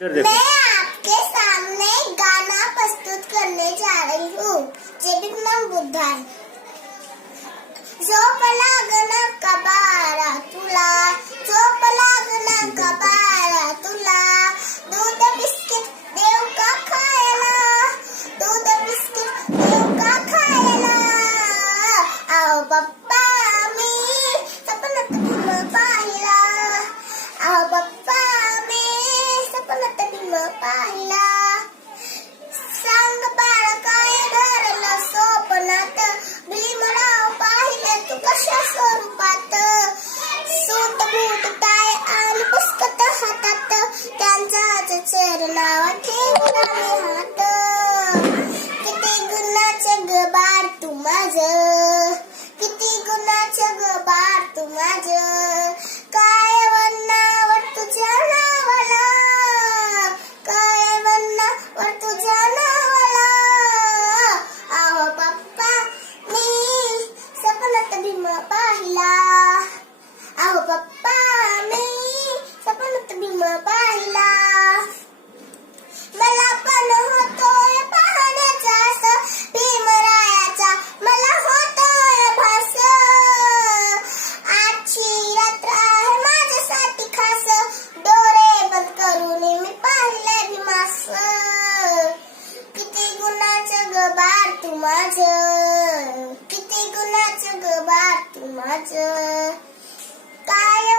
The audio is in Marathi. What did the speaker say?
मैं आपके सामने गाना प्रस्तुत करने जा रही हूँ। जेबी नाम बुद्धा है। झोप लागना कबारा तुला, झोप लागना कबारा तुला, दूध बिस्किट देव का खायला, दूध बिस्किट देव का खायला. आओ पप्पा मी सपनात भीम पाहिला, आओ पप्पा मी सपनात भीम पाहिला. सांग बाळा काय धरलं स्वप्नात, भीमराव पाहिले तू कशा स्वरूपात. सूट बूट टाय आणि पुस्तक हातात, त्यांचाच चरणावर ठेवून आम्ही हात. किती गुणाचं ग बाळ तू माझं, किती गुणाचं ग बाळ तू माझं. काय वनावर तुझ्या नावाला, काय वनावर तुझ्या नावाला. आहो पप्पा मी सपनात भीम पाहिला, आहो पप्पा मी सपनात भीम पाहिला. मला पण होतोय पाहण्याचा आस भीमरायाचा, मला होतोय भास. आजची रात्र आहे माझ्यासाठी खास, डोळे बंद करून मी पाहिलंय भीमास. किती गुणाचं ग बाळ तू माझं, किती गुणाचं ग बाळ तू माझं. काय